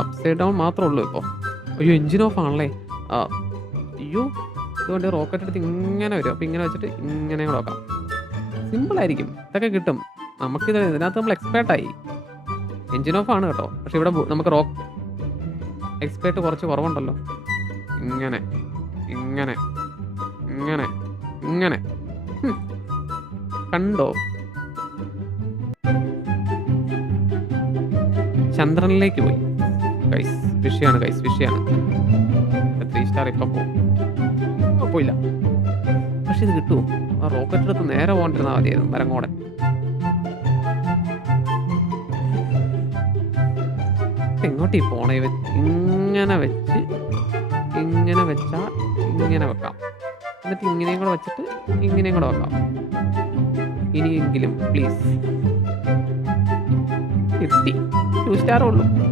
Up side down മാത്രമേ ഉള്ളൂ ഇപ്പോൾ അയ്യോ എഞ്ചിൻ ഓഫ് ആണല്ലേ? അയ്യോ ഇതുകൊണ്ട് റോക്കറ്റ് എടുത്ത് ഇങ്ങനെ വരും. അപ്പോൾ ഇങ്ങനെ വെച്ചിട്ട് ഇങ്ങനെ നോക്കാം. സിമ്പിളായിരിക്കും ഇതൊക്കെ കിട്ടും. നമുക്കിത് ഇതിനകത്ത് നമ്മൾ എക്സ്പേർട്ടായി എഞ്ചിൻ ഓഫ് ആണ് കേട്ടോ. പക്ഷെ ഇവിടെ നമുക്ക് റോക്ക് എക്സ്പേർട്ട് കുറച്ച് കുറവുണ്ടല്ലോ. ഇങ്ങനെ ഇങ്ങനെ ഇങ്ങനെ ഇങ്ങനെ. കണ്ടോ? ചന്ദ്രനിലേക്ക് പോയി. ഗൈസ് വിഷയാണ് ഗൈസ് വിഷയാണ്. ത്രീ സ്റ്റാർ ഇപ്പം പോകും പോയില്ല. പക്ഷെ ഇത് കിട്ടുമോ ആ റോക്കറ്റ് എടുത്ത് നേരെ പോകണ്ടിരുന്നാൽ മതിയായിരുന്നു മരങ്ങോടൻ എങ്ങോട്ടീ പോണേ ഇങ്ങനെ വെച്ച് ഇങ്ങനെ വെച്ചാൽ ഇങ്ങനെ വെക്കാം. എന്നിട്ട് ഇങ്ങനെയും കൂടെ വെച്ചിട്ട് ഇങ്ങനെയും കൂടെ വെക്കാം. ഇനിയെങ്കിലും പ്ലീസ് കിട്ടി ടു സ്റ്റാർ ഉള്ളൂ.